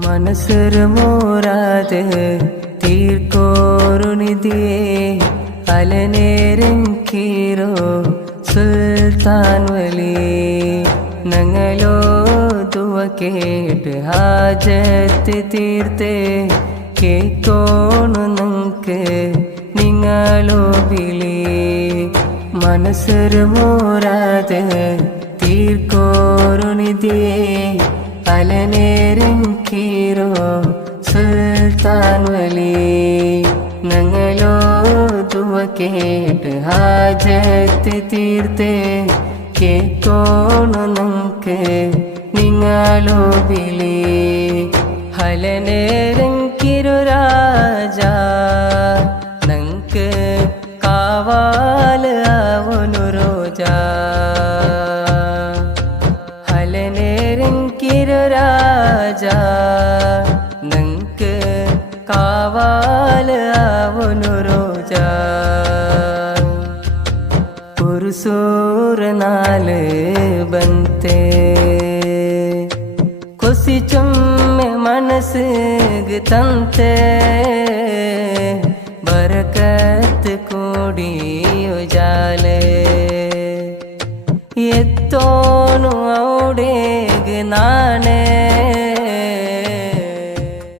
മനസ്സർ മോരാത് തീർക്കോരുനിധിയെ അലനേരം കീരോ സുൽത്താൻ വലി ഞങ്ങളോ ദുവ കേട്ട് ഹാജത്ത് തീർത്ത് കേക്കോണു നങ്ക് നിങ്ങളോ വിളി മനസ്സർ മോരാത് തീർക്കോരുനിധിയെ അലനേരം കീരോ സുൽത്താൻ വലി ഞങ്ങളോ ദുവ കേട്ട് ഹാജത്ത് തീർത്ത് കേക്കോണു നങ്ക് നിങ്ങളോ വിളി ഹലനേരം കിരു രാജ നങ്ക് കാവാല് അവനു രോജാ ഹലനേരം കിരു രാജ നങ്ക് കാവാല് അവനു രോജാ ഒരു സൂരനാല് ബന്തെ കൊസി ചുമ്മെ മനസ്സ് തന്തെ ബരക്കത്ത് കൂടിയോ ജാലെ എത്തോണു ഔടേഗ് നാണേ